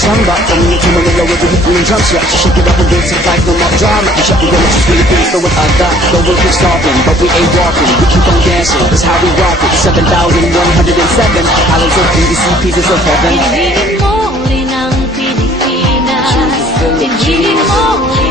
Samba, coming into Manila with the hip and jump shot. Shake it up and dance it like no more drama. You shut the door, just Philippines, throw it out that. No one keeps stopping, but we ain't walking. We keep on dancing, that's how we rock it. 7,107 islands of PVC, pieces of heaven. Piliin mo rin ang Pilipinas. Piliin mo